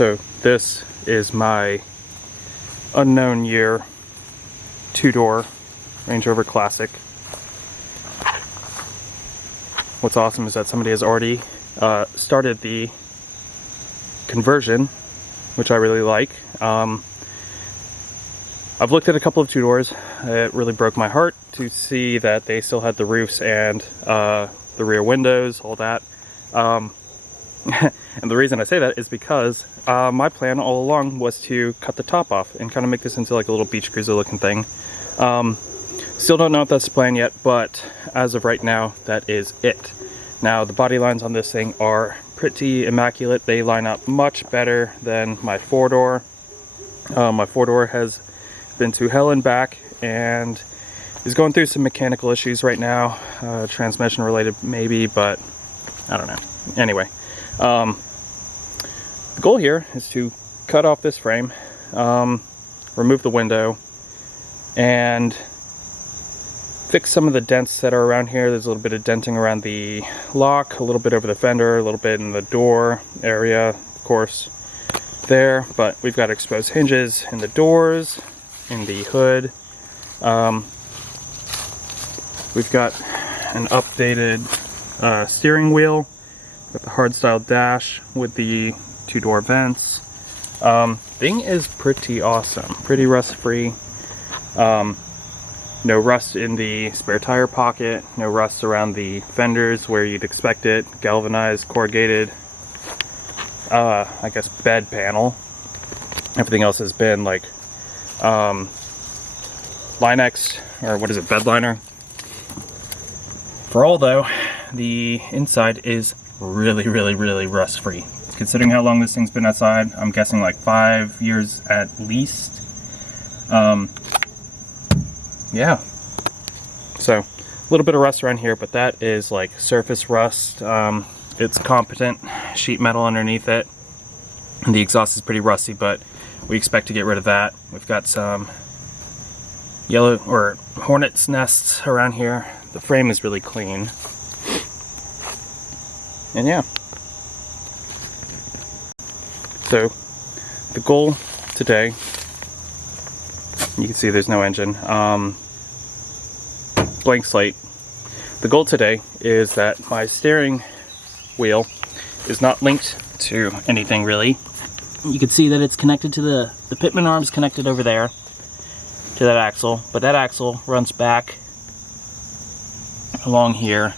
So this is my unknown year two-door Range Rover Classic. What's awesome is that somebody has already started the conversion, which I really like. I've looked at a couple of two-doors. It really broke my heart to see that they still had the roofs and the rear windows, all that. And the reason I say that is because my plan all along was to cut the top off and kind of make this into like a little beach cruiser looking thing. Still don't know if that's the plan yet, but as of right now, that is it. Now the body lines on this thing are pretty immaculate. They line up much better than my four-door. My four-door has been to hell and back and is going through some mechanical issues right now, transmission related maybe, but I don't know. Anyway, the goal here is to cut off this frame, remove the window, and fix some of the dents that are around here. There's a little bit of denting around the lock, a little bit over the fender, a little bit in the door area, of course, there, but we've got exposed hinges in the doors, in the hood. We've got an updated steering wheel with the hard-style dash with the two-door vents. Thing is pretty awesome, pretty rust-free. No rust in the spare tire pocket, no rust around the fenders where you'd expect it. Galvanized, corrugated, I guess bed panel. Everything else has been like Linex, or what is it, bed liner. For all though, the inside is really rust free. Considering how long this thing's been outside, I'm guessing like 5 years at least. Yeah, so a little bit of rust around here, but that is like surface rust. It's competent sheet metal underneath it, and the exhaust is pretty rusty, but we expect to get rid of that. We've got some yellow or hornet's nests around here. The frame is really clean, and yeah. So the goal today, you can see there's no engine, blank slate. The goal today is that my steering wheel is not linked to anything really. You can see that it's connected to the pitman arm's connected over there to that axle, but that axle runs back along here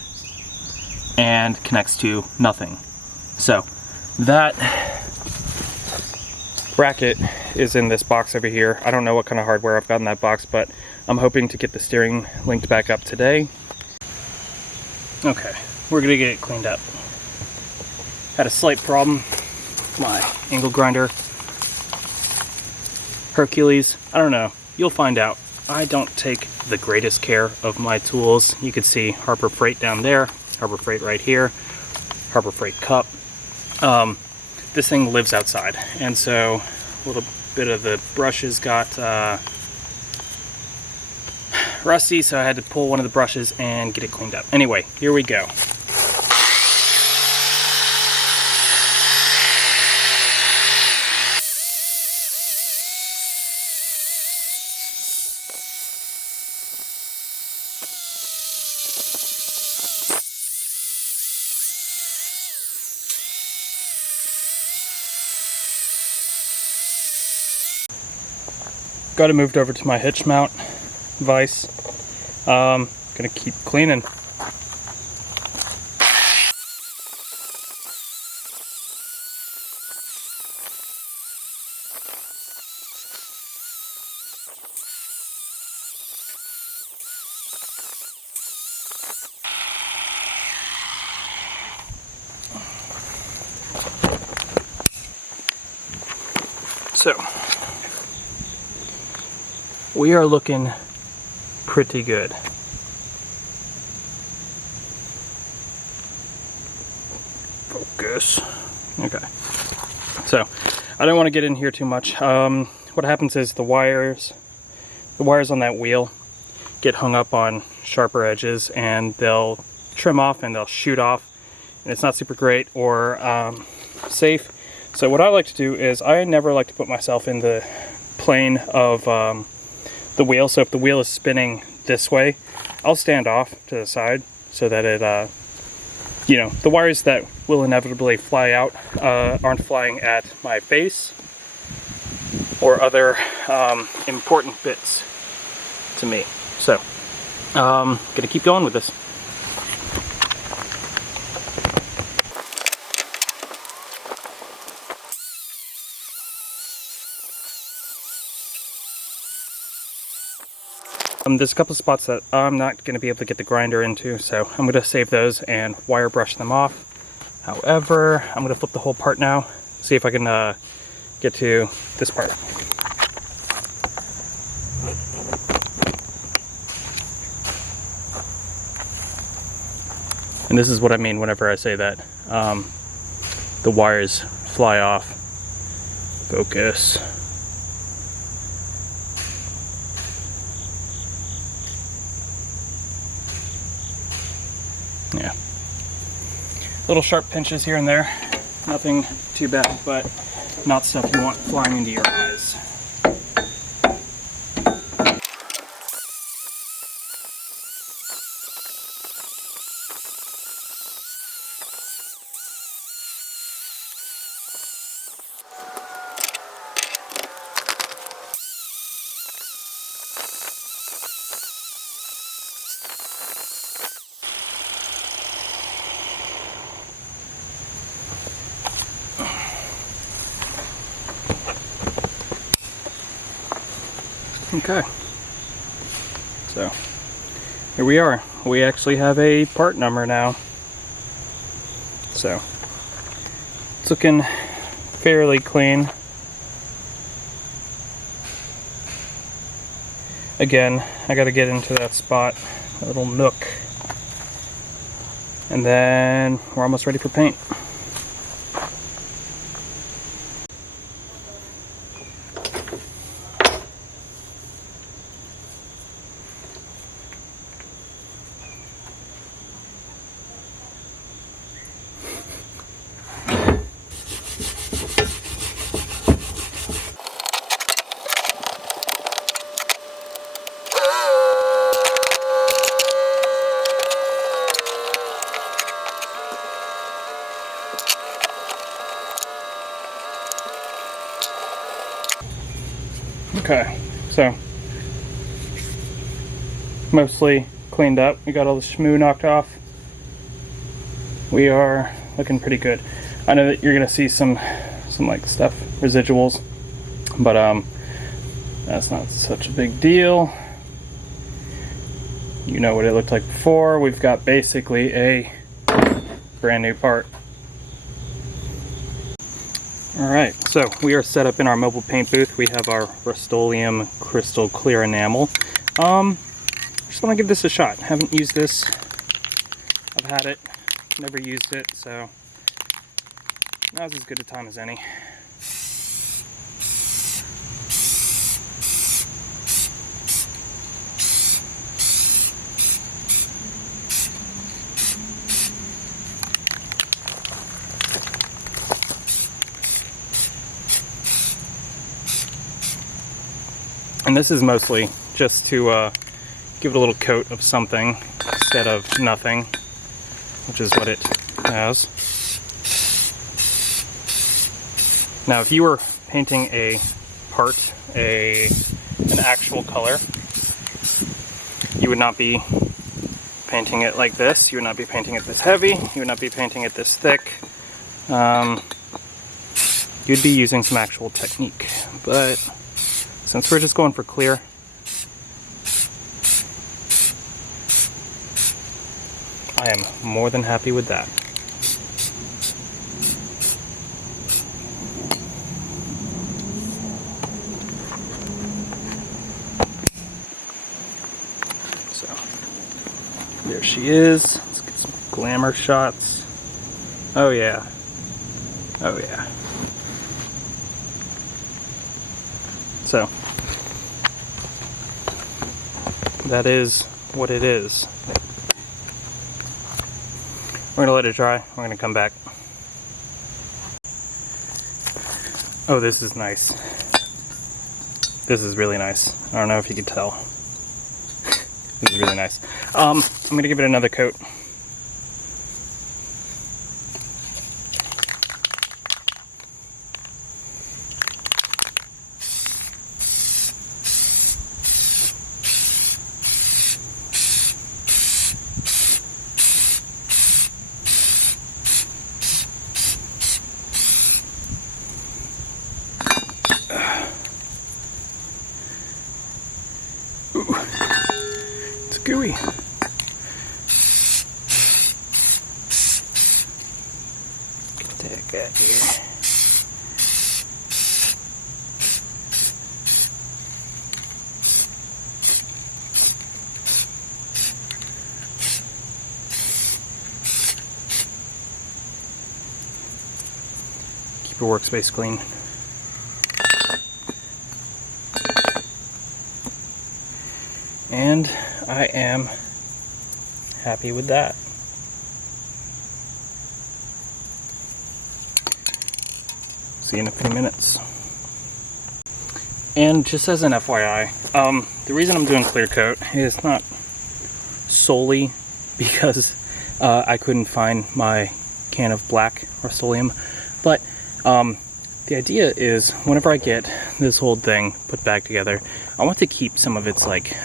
and connects to nothing. So that bracket is in this box over here. I don't know what kind of hardware I've got in that box, but I'm hoping to get the steering linked back up today. Okay, we're gonna get it cleaned up. Had a slight problem. My angle grinder, Hercules, I don't know, you'll find out. I don't take the greatest care of my tools. You can see Harbor Freight down there, Harbor Freight right here, Harbor Freight cup. This thing lives outside, and so a little bit of the brushes got rusty, so I had to pull one of the brushes and get it cleaned up. Anyway, here we go. Got it moved over to my hitch mount vise. Gonna keep cleaning. So we are looking pretty good. Focus. Okay. So I don't want to get in here too much. What happens is the wires on that wheel get hung up on sharper edges, and they'll trim off and they'll shoot off, and it's not super great or safe. So what I like to do is I never like to put myself in the plane of the wheel. So if the wheel is spinning this way, I'll stand off to the side so that it, you know, the wires that will inevitably fly out aren't flying at my face or other important bits to me. So, gonna keep going with this. There's a couple spots that I'm not going to be able to get the grinder into, so I'm going to save those and wire brush them off. However, I'm going to flip the whole part now, see if I can get to this part. And this is what I mean whenever I say that. The wires fly off. Focus. Yeah. Little sharp pinches here and there. Nothing too bad, but not stuff you want flying into your eyes. Okay, so here we are. We actually have a part number now. So it's looking fairly clean. Again, I got to get into that spot, that little nook, and then we're almost ready for paint. Okay, so mostly cleaned up. We got all the schmoo knocked off. We are looking pretty good. I know that you're gonna see some like stuff, residuals, but that's not such a big deal. You know what it looked like before. We've got basically a brand new part. Alright, so we are set up in our mobile paint booth. We have our Rust-Oleum crystal clear enamel. Just want to give this a shot. Haven't used this. I've had it, never used it, so now's as good a time as any. And this is mostly just to give it a little coat of something instead of nothing, which is what it has. Now, if you were painting a part, an actual color, you would not be painting it like this. You would not be painting it this heavy. You would not be painting it this thick. You'd be using some actual technique, but since we're just going for clear, I am more than happy with that. So, there she is. Let's get some glamour shots. Oh yeah. Oh yeah. So, that is what it is. We're gonna let it dry. We're gonna come back. Oh, this is nice. This is really nice. I don't know if you can tell. This is really nice. I'm gonna give it another coat. Ooh, it's gooey. Take that here. Keep your workspace clean. And I am happy with that. See you in a few minutes. And just as an FYI, the reason I'm doing clear coat is not solely because I couldn't find my can of black Rust-Oleum, but the idea is whenever I get this whole thing put back together, I want to keep some of its like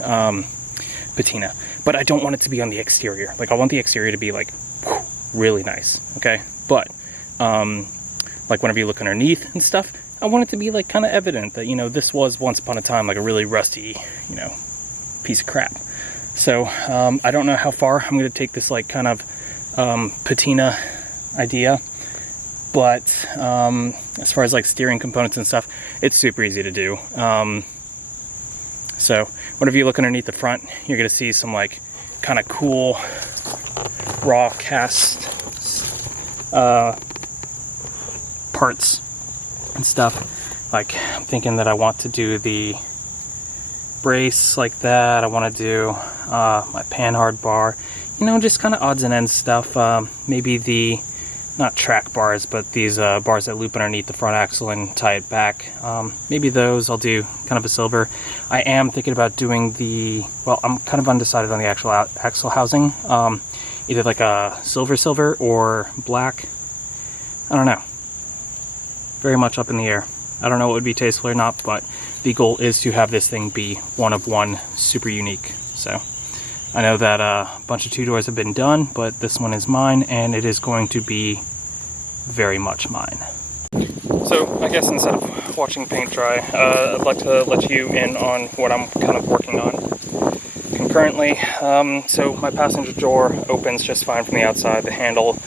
patina, but I don't want it to be on the exterior. Like I want the exterior to be like really nice, okay? But like whenever you look underneath and stuff, I want it to be like kind of evident that, you know, this was once upon a time like a really rusty, you know, piece of crap. So I don't know how far I'm going to take this like kind of patina idea. But as far as like steering components and stuff, it's super easy to do. So whenever you look underneath the front, you're gonna see some like kind of cool raw cast parts and stuff. Like I'm thinking that I want to do the brace like that. I want to do my panhard bar, you know, just kind of odds and ends stuff. Maybe the not track bars, but these bars that loop underneath the front axle and tie it back. Maybe those I'll do kind of a silver. I am thinking about doing the, well, I'm kind of undecided on the actual axle housing. Either like a silver or black. I don't know. Very much up in the air. I don't know what would be tasteful or not, but the goal is to have this thing be one of one, super unique. So I know that a bunch of two-doors have been done, but this one is mine, and it is going to be very much mine. So I guess instead of watching paint dry, I'd like to let you in on what I'm kind of working on concurrently. So my passenger door opens just fine from the outside. The handle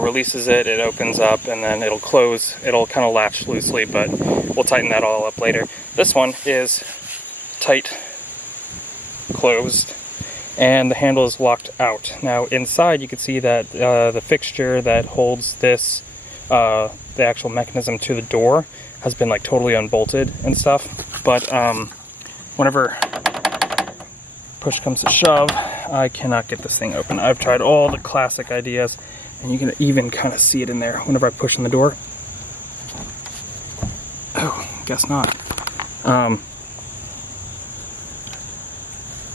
releases it, it opens up, and then it'll close. It'll kind of latch loosely, but we'll tighten that all up later. This one is tight closed, and the handle is locked out. Now inside you can see that the fixture that holds this, the actual mechanism to the door, has been like totally unbolted and stuff, but whenever push comes to shove, I cannot get this thing open. I've tried all the classic ideas, and you can even kind of see it in there whenever I push on the door. Oh, guess not.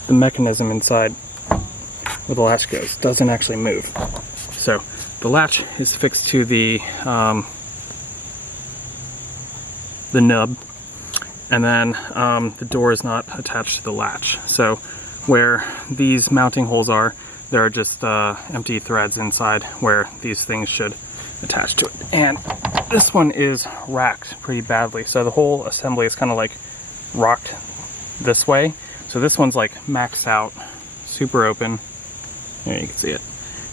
The mechanism inside where the latch goes doesn't actually move. So the latch is fixed to the nub, and then the door is not attached to the latch. So where these mounting holes are, there are just empty threads inside where these things should attach to it. And this one is racked pretty badly, so the whole assembly is kind of like rocked this way. So this one's like maxed out, super open. There you can see it.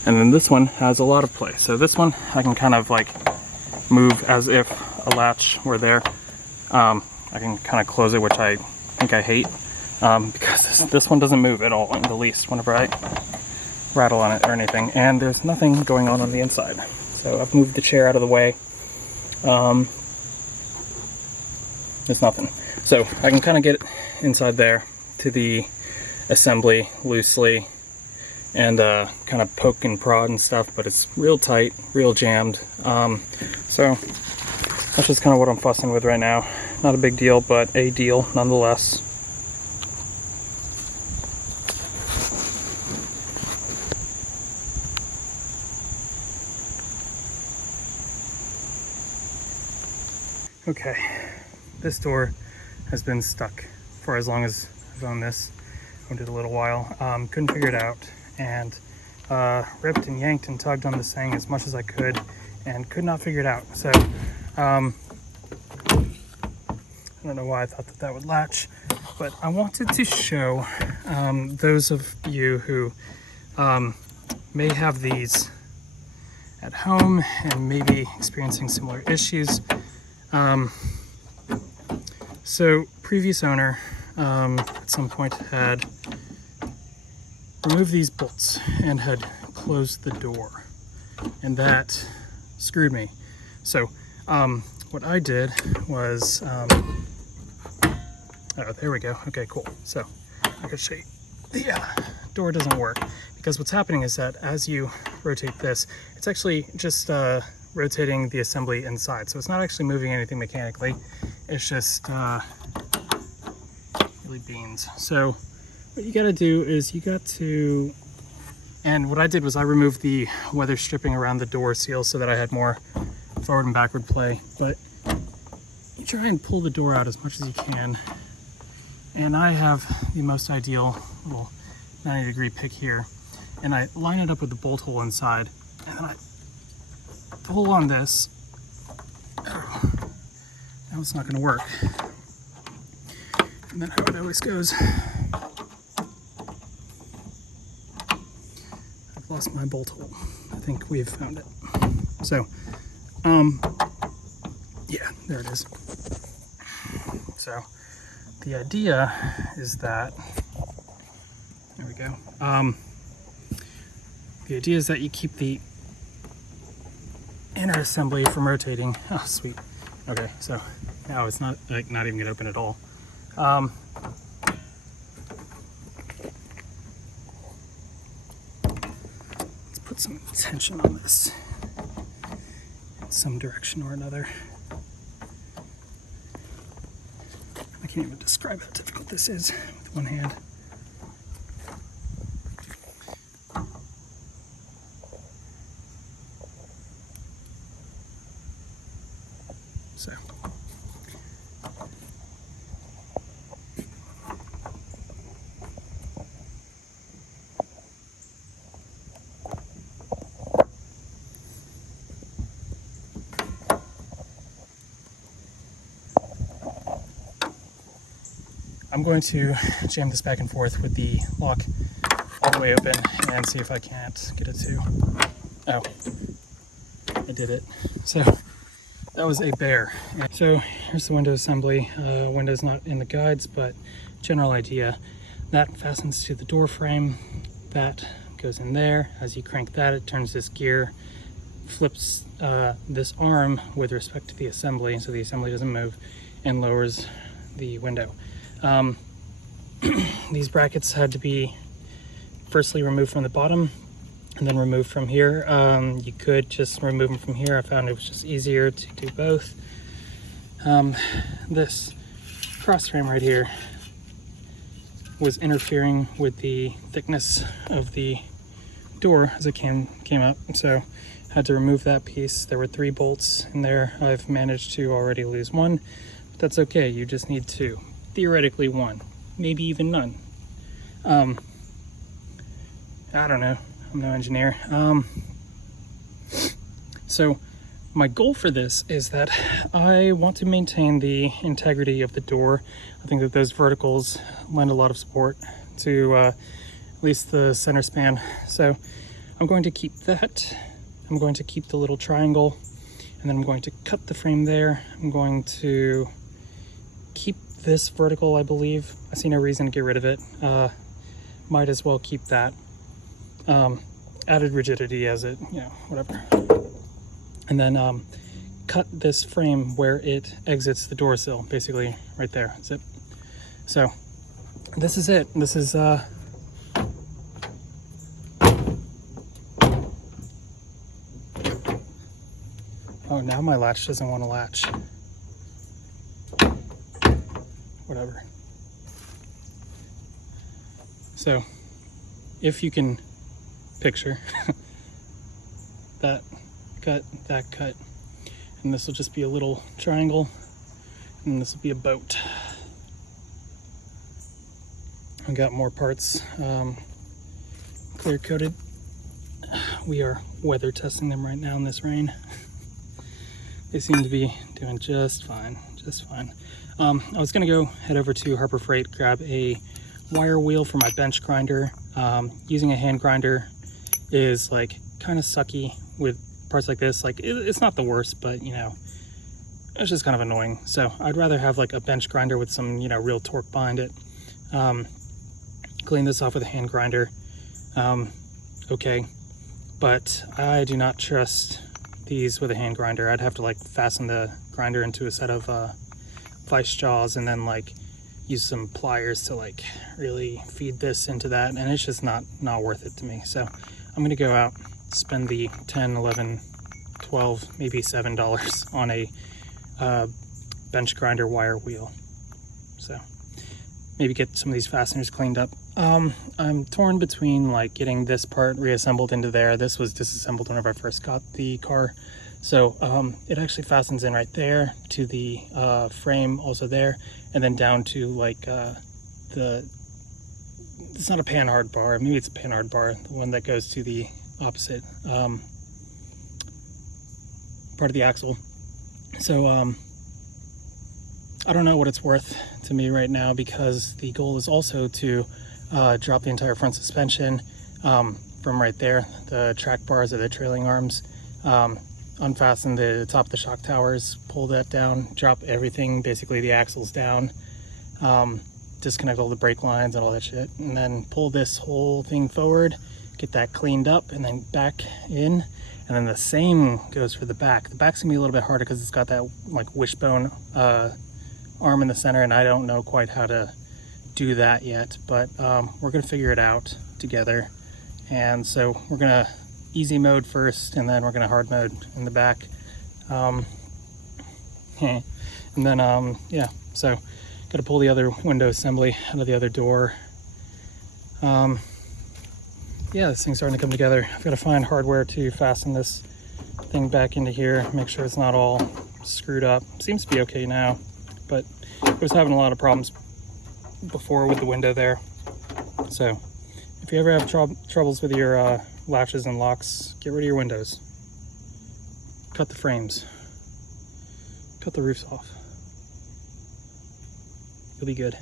And then this one has a lot of play. So this one I can kind of like move as if a latch were there. I can kind of close it, which I think I hate, because this one doesn't move at all in the least whenever I rattle on it or anything. And there's nothing going on the inside. So I've moved the chair out of the way. There's nothing. So I can kind of get inside there to the assembly loosely and kind of poke and prod and stuff, but it's real tight, real jammed. So That's just kind of what I'm fussing with right now. Not a big deal, but a deal nonetheless. Okay, this door has been stuck for as long as I've owned this. Owned it a little while. Couldn't figure it out, and ripped and yanked and tugged on this thing as much as I could, and could not figure it out. So I don't know why I thought that that would latch, but I wanted to show those of you who may have these at home and maybe experiencing similar issues. So previous owner at some point had removed these bolts and had closed the door, and that screwed me. So what I did was oh, there we go. Okay, cool. So I can show you the door doesn't work, because what's happening is that as you rotate this, it's actually just rotating the assembly inside. So it's not actually moving anything mechanically. It's just really beans. So what you got to do is you got to, and what I did was I removed the weather stripping around the door seal so that I had more forward and backward play. But you try and pull the door out as much as you can. And I have the most ideal little 90-degree pick here. And I line it up with the bolt hole inside. And then I pull on this. Oh, now it's not going to work. And then how it always goes. I've lost my bolt hole. I think we've found it. So, yeah, there it is. So, the idea is that, there we go. The idea is that you keep the inner assembly from rotating. Oh, sweet. Okay, so now it's not like not even gonna open at all. Let's put some tension on this in some direction or another. I can't even describe how difficult this is with one hand. So, I'm going to jam this back and forth with the lock all the way open and see if I can't get it to, oh, I did it. So that was a bear. So here's the window assembly. Window's not in the guides, but general idea. That fastens to the door frame. That goes in there. As you crank that, it turns this gear, flips this arm with respect to the assembly, so the assembly doesn't move, and lowers the window. These brackets had to be firstly removed from the bottom and then removed from here. You could just remove them from here. I found it was just easier to do both. This cross frame right here was interfering with the thickness of the door as it came up, so had to remove that piece. There were 3 bolts in there. I've managed to already lose one, but that's okay. You just need 2, theoretically 1, maybe even none. I don't know, I'm no engineer. So my goal for this is that I want to maintain the integrity of the door. I think that those verticals lend a lot of support to at least the center span. So I'm going to keep that. I'm going to keep the little triangle, and then I'm going to cut the frame there. I'm going to keep this vertical, I believe. I see no reason to get rid of it. Might as well keep that. Added rigidity as it, you know, whatever. And then cut this frame where it exits the door sill, basically right there. That's it. So this is it. This is Oh, now my latch doesn't want to latch. Whatever. So, if you can picture that cut, and this will just be a little triangle, and this will be a boat. I got more parts clear coated. We are weather testing them right now in this rain. They seem to be doing just fine, just fine. I was gonna go head over to Harbor Freight, grab a wire wheel for my bench grinder. Using a hand grinder is like kind of sucky with parts like this. Like it's not the worst, but you know, it's just kind of annoying. So I'd rather have like a bench grinder with some, you know, real torque behind it. Clean this off with a hand grinder. Okay, but I do not trust these with a hand grinder. I'd have to like fasten the grinder into a set of vice jaws and then like use some pliers to like really feed this into that, and it's just not worth it to me. So I'm gonna go out, spend the 10, 11, 12, maybe $7 on a bench grinder wire wheel. So maybe get some of these fasteners cleaned up. I'm torn between like getting this part reassembled into there. This was disassembled whenever I first got the car. So it actually fastens in right there to the frame, also there, and then down to like it's not a panhard bar, maybe it's a panhard bar, the one that goes to the opposite part of the axle. So I don't know what it's worth to me right now, because the goal is also to drop the entire front suspension from right there, the track bars or the trailing arms, unfasten the top of the shock towers, pull that down, drop everything, basically the axles down, disconnect all the brake lines and all that shit, and then pull this whole thing forward, get that cleaned up, and then back in. And then the same goes for the back. The back's gonna be a little bit harder because it's got that like wishbone arm in the center, and I don't know quite how to do that yet, but we're gonna figure it out together. And so we're gonna easy mode first, and then we're gonna hard mode in the back. And then yeah, so gotta pull the other window assembly out of the other door. Yeah, this thing's starting to come together. I've got to find hardware to fasten this thing back into here, make sure it's not all screwed up. Seems to be okay now, but it was having a lot of problems before with the window there. So if you ever have troubles with your latches and locks, get rid of your windows. Cut the frames. Cut the roofs off. You'll be good.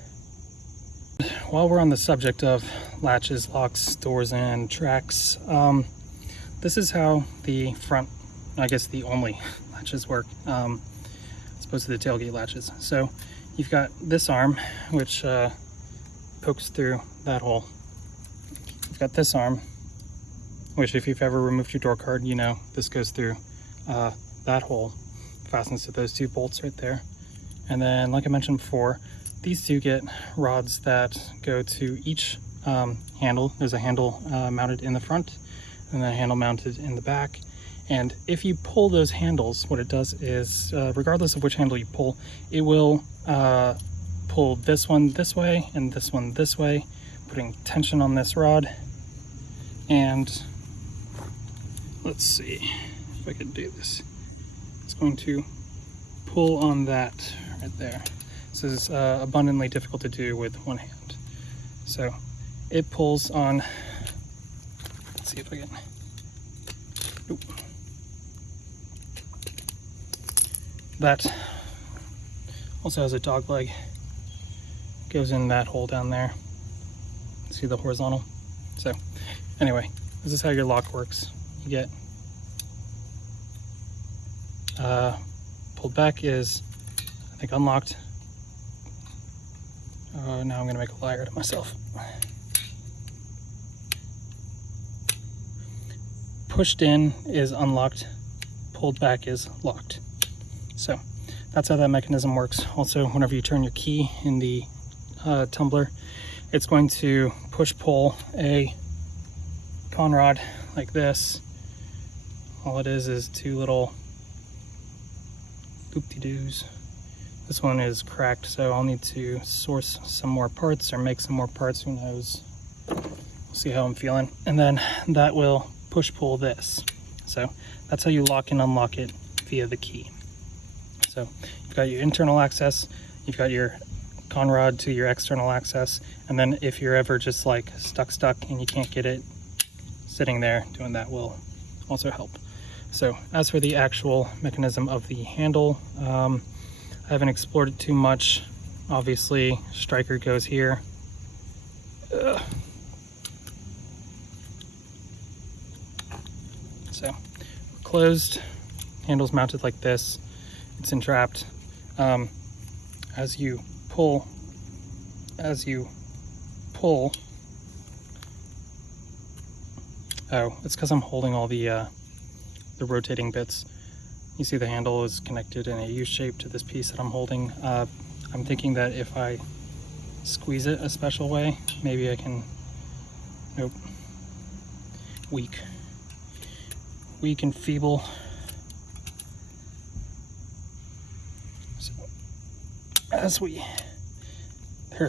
While we're on the subject of latches, locks, doors, and tracks, this is how the front, I guess the only latches work, as opposed to the tailgate latches. So you've got this arm, which pokes through that hole. You've got this arm, which if you've ever removed your door card, you know this goes through that hole, fastens to those two bolts right there. And then, like I mentioned before, these two get rods that go to each handle. There's a handle mounted in the front and then a handle mounted in the back. And if you pull those handles, what it does is, regardless of which handle you pull, it will pull this one this way and this one this way, putting tension on this rod. And let's see if I can do this. It's going to pull on that right there. This is abundantly difficult to do with one hand. So it pulls on, let's see if I can, oop. That also has a dog leg, goes in that hole down there. See the horizontal? So anyway, this is how your lock works. You get pulled back is, I think, unlocked. Now I'm gonna make a liar out of myself. Pushed in is unlocked, pulled back is locked. So that's how that mechanism works. Also, whenever you turn your key in the tumbler, it's going to push-pull a con rod like this. All it is two little boop-de-doos. This one is cracked, so I'll need to source some more parts or make some more parts, who knows. We'll see how I'm feeling. And then that will push-pull this. So that's how you lock and unlock it via the key. So you've got your internal access, you've got your conrod to your external access, and then if you're ever just like stuck and you can't get it, sitting there doing that will also help. So as for the actual mechanism of the handle, I haven't explored it too much. Obviously, striker goes here. So we're closed, handle's mounted like this, it's entrapped. As you pull, oh, it's because I'm holding all the rotating bits. You see the handle is connected in a U shape to this piece that I'm holding. I'm thinking that if I squeeze it a special way, maybe I can, nope, weak and feeble. So there's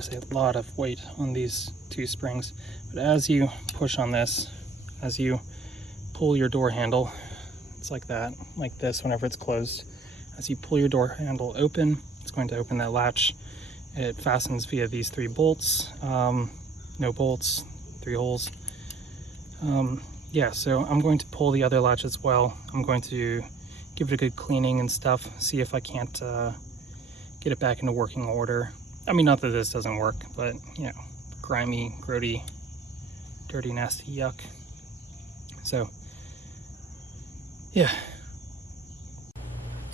a lot of weight on these two springs, but as you push on this, as you pull your door handle, it's like that, like this whenever it's closed. As you pull your door handle open, it's going to open that latch. It fastens via these 3 bolts, no bolts, 3 holes. Yeah, so I'm going to pull the other latch as well. I'm going to give it a good cleaning and stuff, see if I can't get it back into working order. I mean, not that this doesn't work, but you know, grimy, grody, dirty, nasty, yuck. So yeah.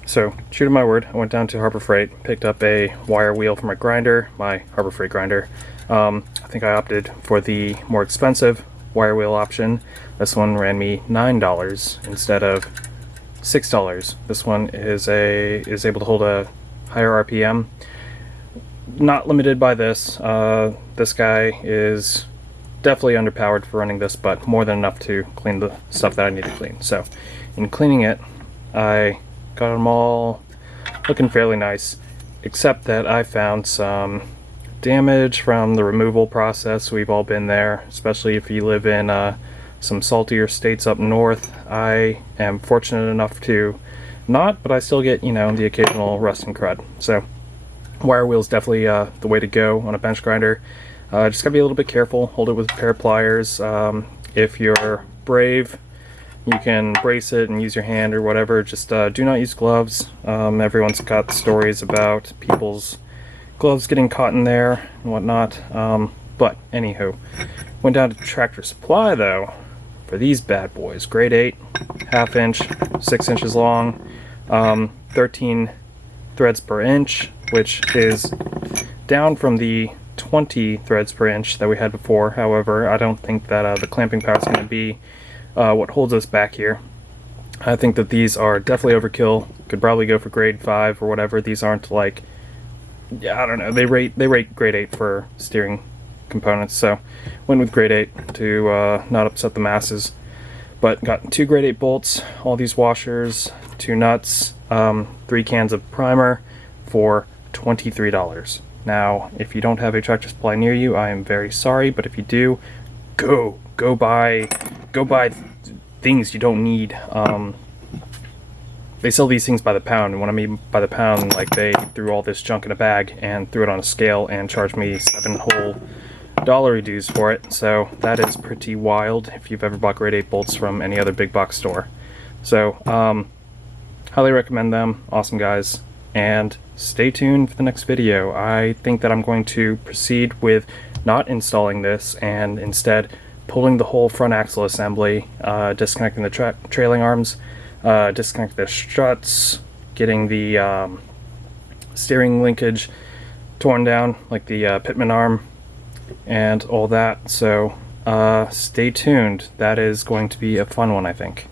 So, true to my word, I went down to Harbor Freight, picked up a wire wheel for my grinder, my Harbor Freight grinder. I think I opted for the more expensive wire wheel option. This one ran me $9 instead of $6. This one is able to hold a higher RPM. Not limited by this. This guy is definitely underpowered for running this, but more than enough to clean the stuff that I need to clean. So, in cleaning it, I got them all looking fairly nice, except that I found some damage from the removal process. We've all been there, especially if you live in some saltier states up north. I am fortunate enough to not, but I still get, you know, the occasional rust and crud. So wire wheel is definitely the way to go on a bench grinder. Just gotta be a little bit careful, hold it with a pair of pliers. If you're brave, you can brace it and use your hand or whatever. Just do not use gloves. Everyone's got stories about people's gloves getting caught in there and whatnot. But anywho, went down to Tractor Supply though for these bad boys. Grade 8, ½ inch, 6 inches long, 13 threads per inch, which is down from the 20 threads per inch that we had before. However, I don't think that the clamping power is going to be what holds us back here. I think that these are definitely overkill. Could probably go for grade 5 or whatever. These aren't like, yeah, I don't know. They rate grade 8 for steering components, so went with grade 8 to not upset the masses. But got 2 grade 8 bolts, all these washers, 2 nuts, 3 cans of primer for $23. Now, if you don't have a Tractor Supply near you, I am very sorry, but if you do, go buy things you don't need. They sell these things by the pound, and when I mean by the pound, like they threw all this junk in a bag and threw it on a scale and charged me 7 whole dollar dues for it. So that is pretty wild if you've ever bought grade 8 bolts from any other big box store. So highly recommend them. Awesome guys. And stay tuned for the next video. I think that I'm going to proceed with not installing this and instead pulling the whole front axle assembly, disconnecting the trailing arms, disconnecting the struts, getting the steering linkage torn down, like the pitman arm, and all that. So stay tuned. That is going to be a fun one, I think.